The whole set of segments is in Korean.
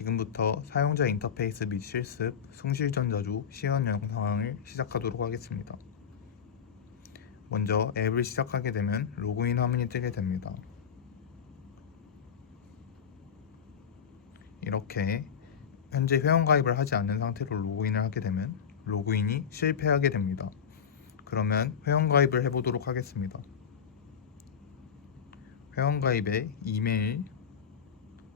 지금부터 사용자 인터페이스 및 실습, 숭실전자주 시연 영상을 시작하도록 하겠습니다. 먼저 앱을 시작하게 되면 로그인 화면이 뜨게 됩니다. 이렇게 현재 회원가입을 하지 않은 상태로 로그인을 하게 되면 로그인이 실패하게 됩니다. 그러면 회원가입을 해보도록 하겠습니다. 회원가입에 이메일,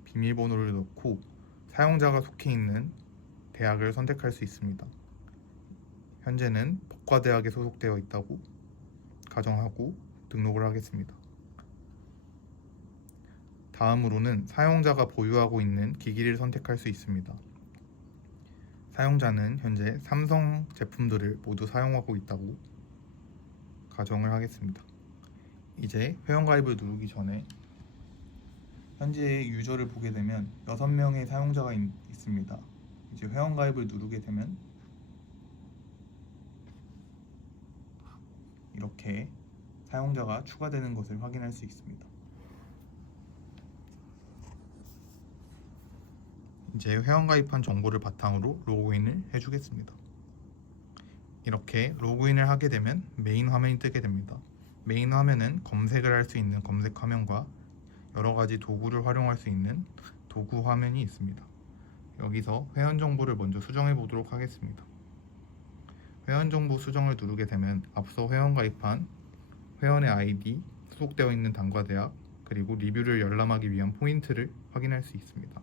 비밀번호를 넣고 사용자가 속해 있는 대학을 선택할 수 있습니다. 현재는 법과대학에 소속되어 있다고 가정하고 등록을 하겠습니다. 다음으로는 사용자가 보유하고 있는 기기를 선택할 수 있습니다. 사용자는 현재 삼성 제품들을 모두 사용하고 있다고 가정을 하겠습니다. 이제 회원가입을 누르기 전에 현재의 유저를 보게 되면 6명의 사용자가 있습니다. 이제 회원가입을 누르게 되면 이렇게 사용자가 추가되는 것을 확인할 수 있습니다. 이제 회원가입한 정보를 바탕으로 로그인을 해주겠습니다. 이렇게 로그인을 하게 되면 메인 화면이 뜨게 됩니다. 메인 화면은 검색을 할 수 있는 검색 화면과 여러가지 도구를 활용할 수 있는 도구 화면이 있습니다. 여기서 회원 정보를 먼저 수정해 보도록 하겠습니다. 회원 정보 수정을 누르게 되면 앞서 회원 가입한 회원의 아이디, 소속되어 있는 단과 대학, 그리고 리뷰를 열람하기 위한 포인트를 확인할 수 있습니다.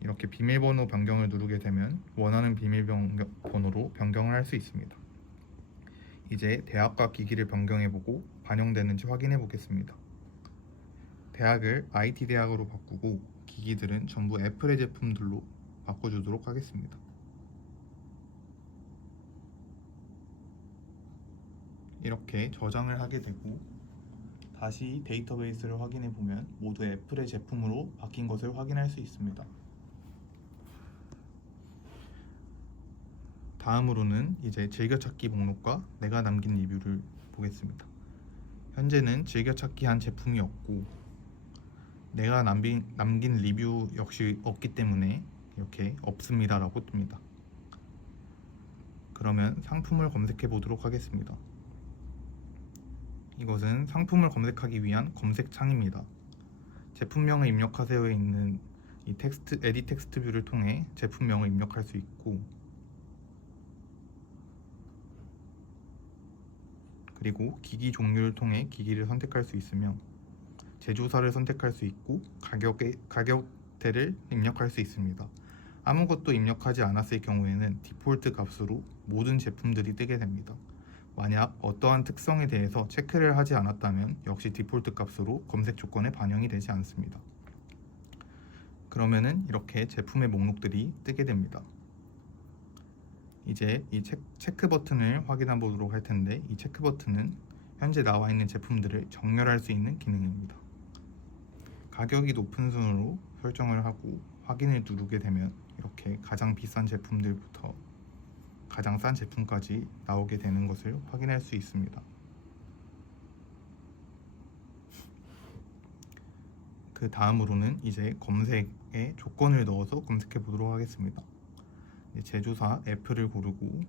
이렇게 비밀번호 변경을 누르게 되면 원하는 비밀번호로 변경을 할 수 있습니다. 이제 대학과 기기를 변경해보고 반영되는지 확인해 보겠습니다. 대학을 IT 대학으로 바꾸고 기기들은 전부 애플의 제품들로 바꿔주도록 하겠습니다. 이렇게 저장을 하게 되고 다시 데이터베이스를 확인해 보면 모두 애플의 제품으로 바뀐 것을 확인할 수 있습니다. 다음으로는 이제 즐겨찾기 목록과 내가 남긴 리뷰를 보겠습니다. 현재는 즐겨찾기 한 제품이 없고 내가 남긴 리뷰 역시 없기 때문에 이렇게 없습니다 라고 뜹니다. 그러면 상품을 검색해 보도록 하겠습니다. 이것은 상품을 검색하기 위한 검색 창입니다. 제품명을 입력하세요에 있는 이 텍스트, 에디 텍스트 뷰를 통해 제품명을 입력할 수 있고, 그리고 기기 종류를 통해 기기를 선택할 수 있으며 제조사를 선택할 수 있고 가격대를 입력할 수 있습니다. 아무것도 입력하지 않았을 경우에는 디폴트 값으로 모든 제품들이 뜨게 됩니다. 만약 어떠한 특성에 대해서 체크를 하지 않았다면 역시 디폴트 값으로 검색 조건에 반영이 되지 않습니다. 그러면은 이렇게 제품의 목록들이 뜨게 됩니다. 이제 이 체크 버튼을 확인해 보도록 할 텐데, 이 체크 버튼은 현재 나와 있는 제품들을 정렬할 수 있는 기능입니다. 가격이 높은 순으로 설정을 하고 확인을 누르게 되면 이렇게 가장 비싼 제품들부터 가장 싼 제품까지 나오게 되는 것을 확인할 수 있습니다. 그 다음으로는 이제 검색에 조건을 넣어서 검색해 보도록 하겠습니다. 제조사 애플을 고르고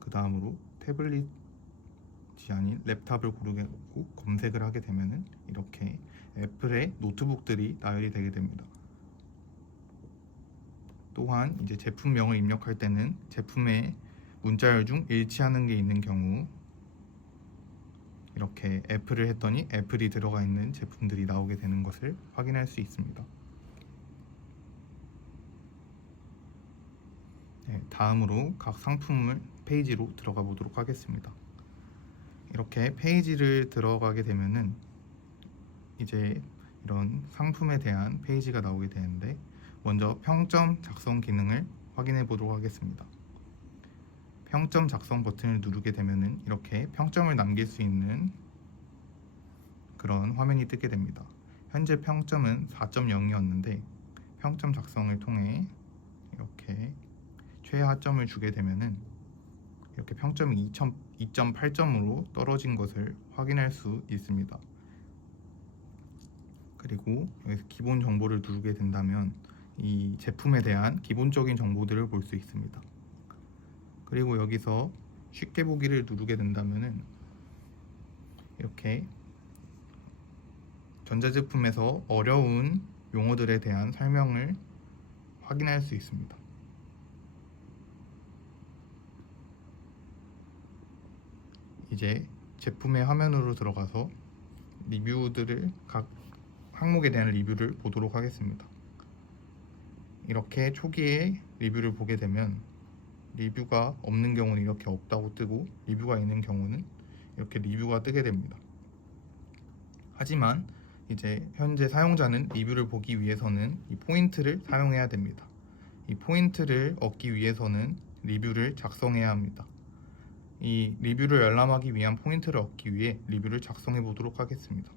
그 다음으로 태블릿이 아닌 랩탑을 고르고 검색을 하게 되면은 이렇게 애플의 노트북들이 나열이 되게 됩니다. 또한 이제 제품명을 입력할 때는 제품의 문자열 중 일치하는 게 있는 경우 이렇게 애플을 했더니 애플이 들어가 있는 제품들이 나오게 되는 것을 확인할 수 있습니다. 네, 다음으로 각 상품을 페이지로 들어가 보도록 하겠습니다. 이렇게 페이지를 들어가게 되면은 이제 이런 상품에 대한 페이지가 나오게 되는데, 먼저 평점 작성 기능을 확인해 보도록 하겠습니다. 평점 작성 버튼을 누르게 되면은 이렇게 평점을 남길 수 있는 그런 화면이 뜨게 됩니다. 현재 평점은 4.0이었는데 평점 작성을 통해 이렇게 최하점을 주게 되면은 이렇게 평점이 2.8점으로 떨어진 것을 확인할 수 있습니다. 그리고 여기서 기본 정보를 누르게 된다면 이 제품에 대한 기본적인 정보들을 볼 수 있습니다. 그리고 여기서 쉽게 보기를 누르게 된다면은 이렇게 전자제품에서 어려운 용어들에 대한 설명을 확인할 수 있습니다. 이제 제품의 화면으로 들어가서 리뷰들을 각 항목에 대한 리뷰를 보도록 하겠습니다. 이렇게 초기에 리뷰를 보게 되면 리뷰가 없는 경우는 이렇게 없다고 뜨고 리뷰가 있는 경우는 이렇게 리뷰가 뜨게 됩니다. 하지만 이제 현재 사용자는 리뷰를 보기 위해서는 이 포인트를 사용해야 됩니다. 이 포인트를 얻기 위해서는 리뷰를 작성해야 합니다. 이 리뷰를 열람하기 위한 포인트를 얻기 위해 리뷰를 작성해 보도록 하겠습니다.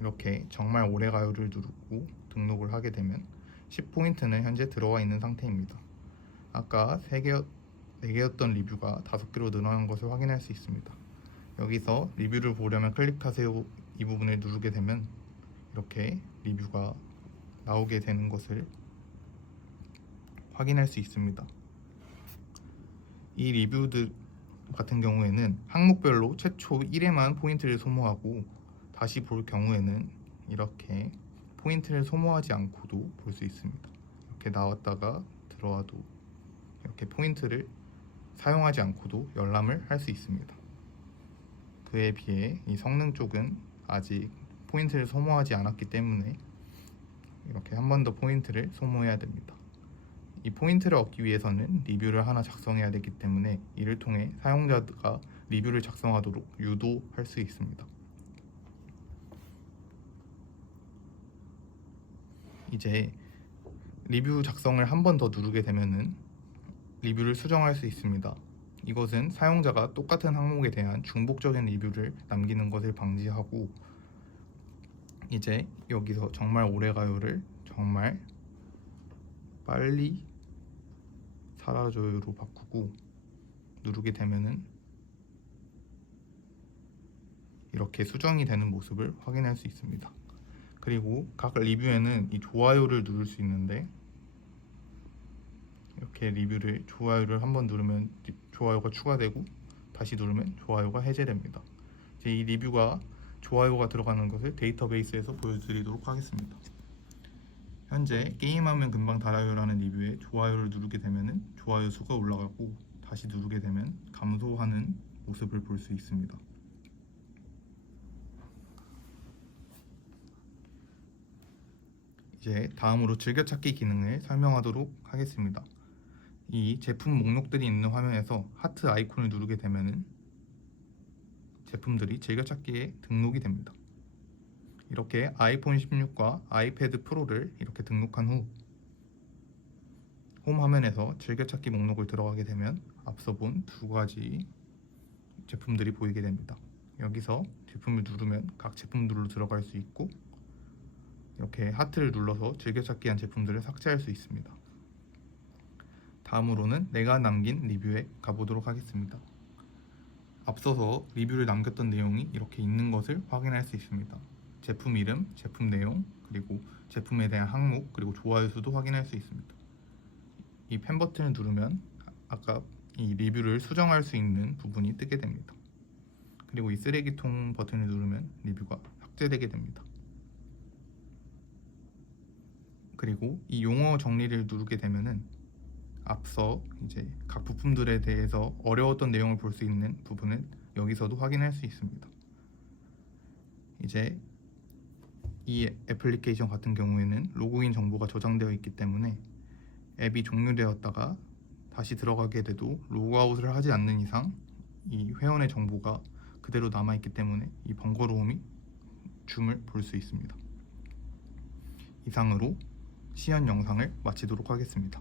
이렇게 정말 오래가요를 누르고 등록을 하게 되면 10포인트는 현재 들어와 있는 상태입니다. 아까 4개였던 리뷰가 5개로 늘어난 것을 확인할 수 있습니다. 여기서 리뷰를 보려면 클릭하세요 이 부분을 누르게 되면 이렇게 리뷰가 나오게 되는 것을 확인할 수 있습니다. 이 리뷰들 같은 경우에는 항목별로 최초 1회만 포인트를 소모하고 다시 볼 경우에는 이렇게 포인트를 소모하지 않고도 볼 수 있습니다. 이렇게 나왔다가 들어와도 이렇게 포인트를 사용하지 않고도 열람을 할 수 있습니다. 그에 비해 이 성능 쪽은 아직 포인트를 소모하지 않았기 때문에 이렇게 한 번 더 포인트를 소모해야 됩니다. 이 포인트를 얻기 위해서는 리뷰를 하나 작성해야 되기 때문에 이를 통해 사용자가 리뷰를 작성하도록 유도할 수 있습니다. 이제 리뷰 작성을 한 번 더 누르게 되면은 리뷰를 수정할 수 있습니다. 이것은 사용자가 똑같은 항목에 대한 중복적인 리뷰를 남기는 것을 방지하고 이제 여기서 정말 오래가요를 정말 빨리 사라져요로 바꾸고 누르게 되면은 이렇게 수정이 되는 모습을 확인할 수 있습니다. 그리고 각 리뷰에는 이 좋아요를 누를 수 있는데 이렇게 좋아요를 한번 누르면 좋아요가 추가되고 다시 누르면 좋아요가 해제됩니다. 이제 이 리뷰가 좋아요가 들어가는 것을 데이터베이스에서 보여드리도록 하겠습니다. 현재 게임하면 금방 달아요라는 리뷰에 좋아요를 누르게 되면 좋아요 수가 올라가고 다시 누르게 되면 감소하는 모습을 볼 수 있습니다. 이제 다음으로 즐겨찾기 기능을 설명하도록 하겠습니다. 이 제품 목록들이 있는 화면에서 하트 아이콘을 누르게 되면 제품들이 즐겨찾기에 등록이 됩니다. 이렇게 아이폰 16과 아이패드 프로를 이렇게 등록한 후 홈 화면에서 즐겨찾기 목록을 들어가게 되면 앞서 본 두 가지 제품들이 보이게 됩니다. 여기서 제품을 누르면 각 제품들로 들어갈 수 있고 이렇게 하트를 눌러서 즐겨찾기한 제품들을 삭제할 수 있습니다. 다음으로는 내가 남긴 리뷰에 가보도록 하겠습니다. 앞서서 리뷰를 남겼던 내용이 이렇게 있는 것을 확인할 수 있습니다. 제품 이름, 제품 내용, 그리고 제품에 대한 항목, 그리고 좋아요 수도 확인할 수 있습니다. 이 펜 버튼을 누르면 아까 이 리뷰를 수정할 수 있는 부분이 뜨게 됩니다. 그리고 이 쓰레기통 버튼을 누르면 리뷰가 삭제되게 됩니다. 그리고 이 용어 정리를 누르게 되면은 앞서 이제 각 부품들에 대해서 어려웠던 내용을 볼 수 있는 부분을 여기서도 확인할 수 있습니다. 이제 이 애플리케이션 같은 경우에는 로그인 정보가 저장되어 있기 때문에 앱이 종료되었다가 다시 들어가게 돼도 로그아웃을 하지 않는 이상 이 회원의 정보가 그대로 남아있기 때문에 이 번거로움이 줌을 볼 수 있습니다. 이상으로 시연 영상을 마치도록 하겠습니다.